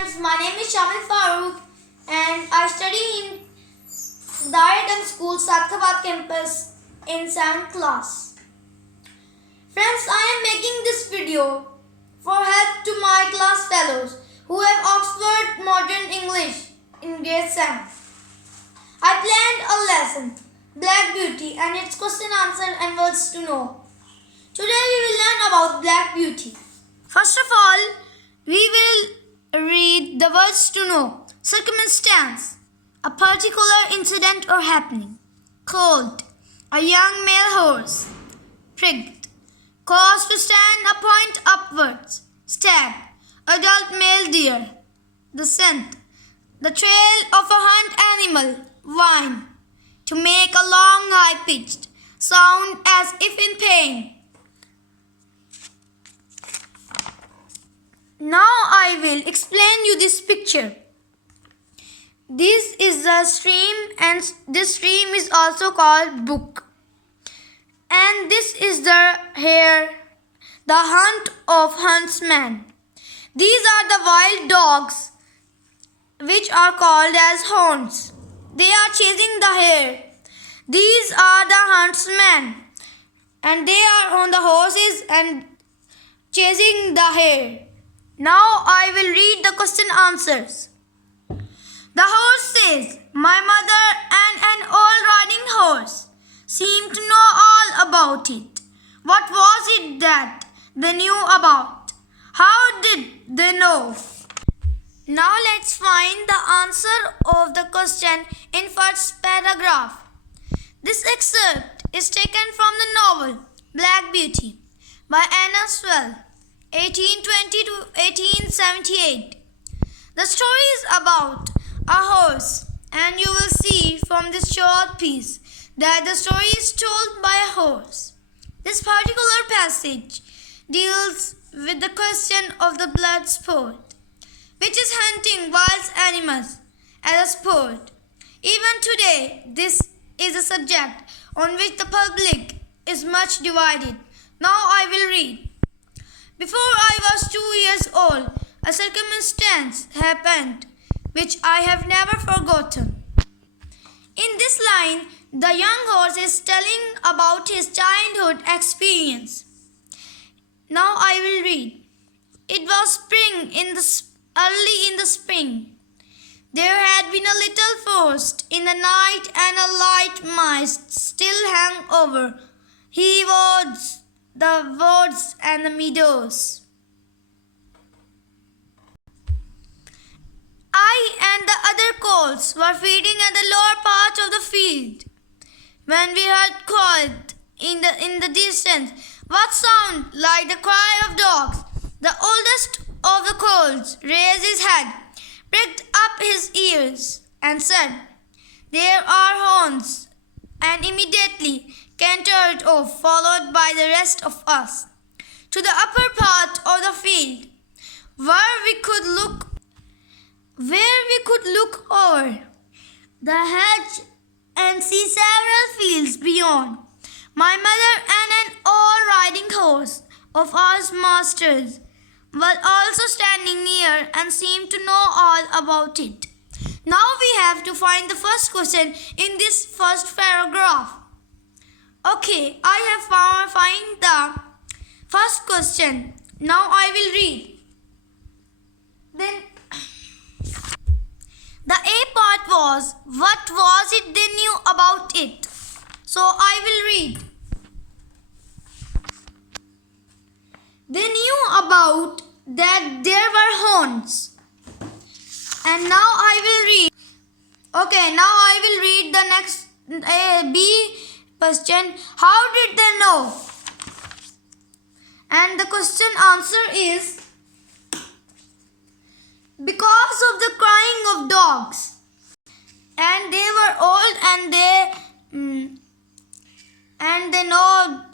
My name is Shamil Farooq and I study in Darayadam School, Sadkhabad campus in 7th class. Friends, I am making this video for help to my class fellows who have Oxford Modern English in grade 7. I planned a lesson, Black Beauty, and its question, answer and words to know. Today we will learn about Black Beauty. First of all, we will read the words to know. Circumstance, a particular incident or happening. Colt, a young male horse. Pricked, cause to stand a point upwards. Stag, adult male deer. The scent, the trail of a hunt animal. Whine, to make a long high-pitched sound as if in pain. Now I will explain you this picture. This is the stream, and this stream is also called brook. And this is the hare, the hunt of huntsman. These are the wild dogs which are called as hounds. They are chasing the hare. These are the huntsmen, and they are on the horses and chasing the hare. Now I will read the question answers. The horse says, my mother and an old riding horse seemed to know all about it. What was it that they knew about? How did they know? Now let's find the answer of the question in first paragraph. This excerpt is taken from the novel Black Beauty by Anna Sewell, 1820 to 1878. The story is about a horse, and you will see from this short piece that the story is told by a horse. This particular passage deals with the question of the blood sport, which is hunting wild animals as a sport. Even today, this is a subject on which the public is much divided. Now I will read. Before I was 2 years old, a circumstance happened which I have never forgotten. In this line, the young horse is telling about his childhood experience. Now I will read. It was spring early in the spring. There had been a little frost in the night, and a light mist still hung over the woods and the meadows. I and the other colts were feeding at the lower part of the field, when we heard called in the distance what sounded like the cry of dogs. The oldest of the colts raised his head, pricked up his ears, and said, "There are hounds," and immediately cantered off, followed by the rest of us, to the upper part of the field, where we could look over the hedge and see several fields beyond. My mother and an old riding horse of our master's were also standing near and seemed to know all about it. Now we have to find the first question in this first paragraph. Okay, I have find the first question. Now I will read. Then the A part was, what was it they knew about it? So I will read. They knew about that there were hounds. And now I will read. Okay, now I will read the next B question. How did they know? And the question answer is, because of the crying of dogs. And they were old, and they know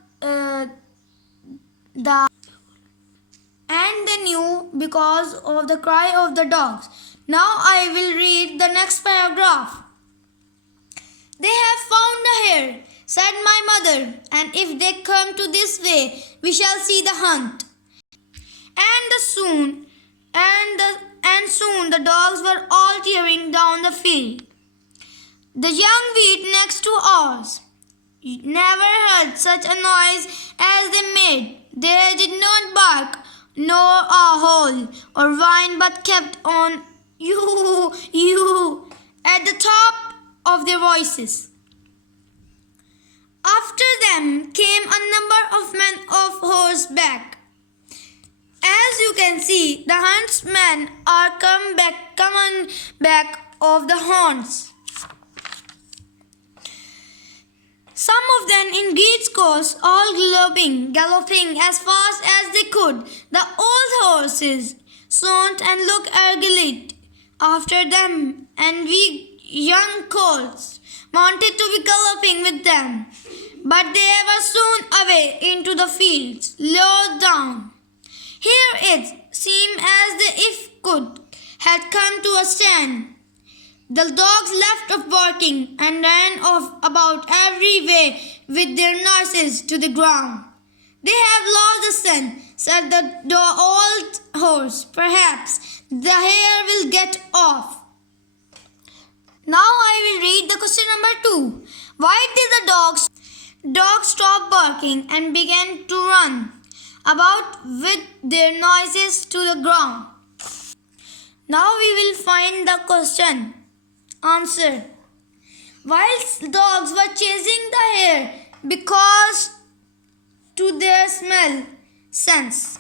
they knew because of the cry of the dogs. Now I will read the next paragraph. They have found a hare, said my mother, and if they come to this way, we shall see the hunt. And and soon the dogs were all tearing down the field. The young wheat next to ours never heard such a noise as they made. They did not bark, nor howl or whine, but kept on you at the top of their voices. After them came a number of men of horseback. As you can see, the huntsmen are coming back of the horns. Some of them in great scores, all galloping as fast as they could. The old horses snort and look eagerly after them, and we young colts wanted to be galloping with them. But they were soon away into the fields, low down. Here it seemed as if could had come to a stand. The dogs left off barking and ran off about every way with their noses to the ground. They have lost the scent, said the old horse. Perhaps the hare will get off. Now I will read the question number 2. Why did the dogs stop barking and began to run about with their noses to the ground? Now we will find the question. Answer. Whilst dogs were chasing the hare because to their smell sense.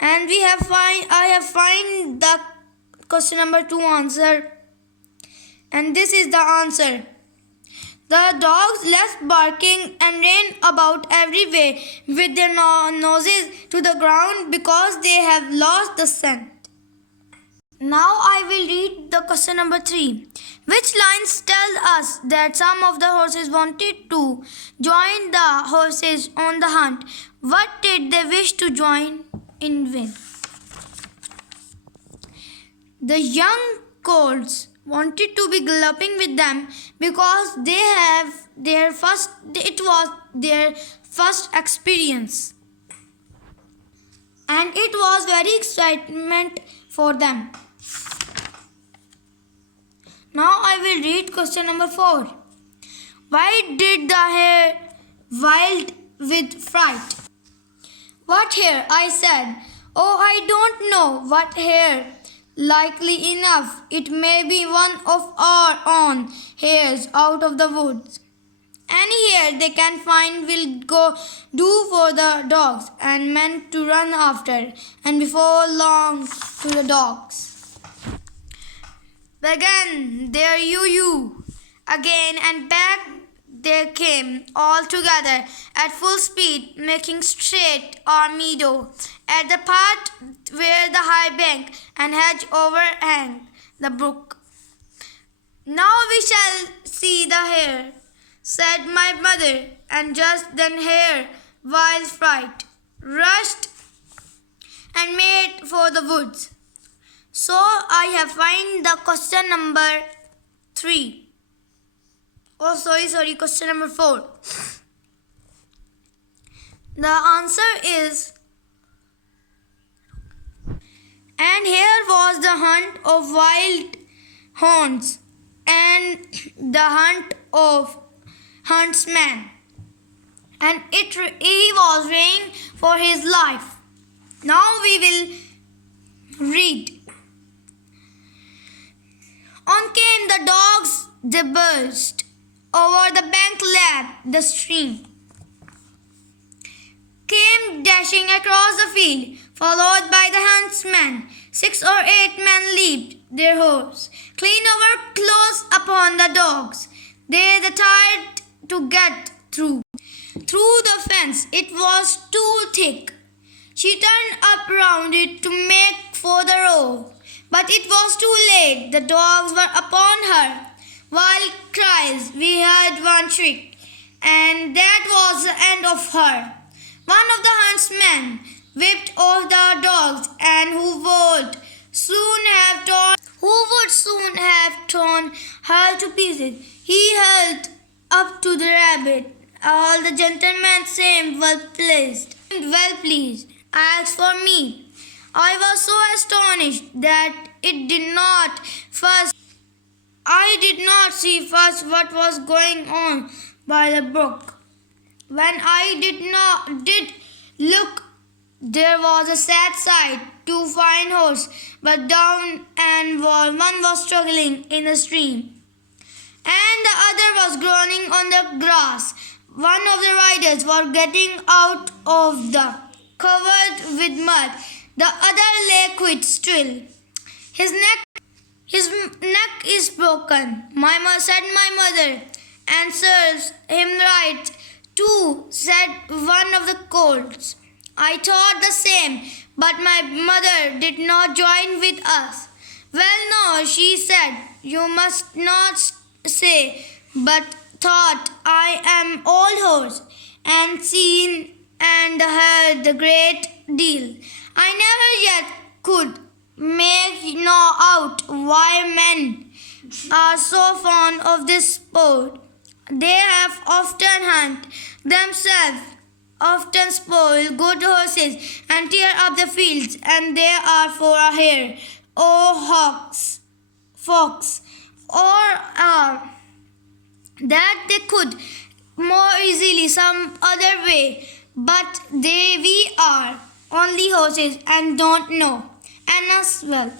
And I have find the question number 2 answer. And this is the answer. The dogs left barking and ran about everywhere with their noses to the ground because they have lost the scent. Now I will read the question number 3. Which lines tell us that some of the horses wanted to join the horses on the hunt? What did they wish to join in vain? The young colts wanted to be galloping with them because it was their first experience, and it was very excitement for them. Now I will read question number 4. Why did the hare wild with fright? What hare? I said. Oh, I don't know what hare. Likely enough, it may be one of our own hares out of the woods. Any hare they can find will do for the dogs and men to run after, and before long to the dogs. Began their you again, and back they came all together at full speed, making straight our meadow at the part where the high bank and hedge overhang the brook. Now we shall see the hare, said my mother, and just then hare, wild fright, rushed and made for the woods. So I have find the question number 3. Oh, sorry, question number 4. The answer is, and here was the hunt of wild hounds and the hunt of huntsman, and he was running for his life. Now we will read. On came the dogs, they burst over the bank lapped the stream, came dashing across the field, followed by the huntsmen. 6 or 8 men leaped their horse, clean over close upon the dogs. They tried to get through the fence. It was too thick. She turned up round it to make for the road, but it was too late. The dogs were upon her. Wild cries, we heard one shriek, and that was the end of her. One of the huntsmen whipped off the dogs, and who would soon have torn her to pieces. He held up to the rabbit. All the gentlemen seemed well pleased. As for me, I was so astonished that it did not first. I did not see first what was going on by the brook. When I did look, there was a sad sight. Two fine horses were down and one was struggling in the stream, and the other was groaning on the grass. One of the riders was getting out of the covered with mud. The other lay quite still. His neck is broken. Said my mother, and serves him right too, said one of the colts. I thought the same, but my mother did not join with us. Well, no, she said, you must not say, but thought I am all horse, and seen and heard a great deal. I never yet could make know out why men are so fond of this sport. They have often hunt themselves, often spoil good horses, and tear up the fields, and they are for a hare, or fox, or that they could more easily some other way, but we are only horses and don't know. And as well.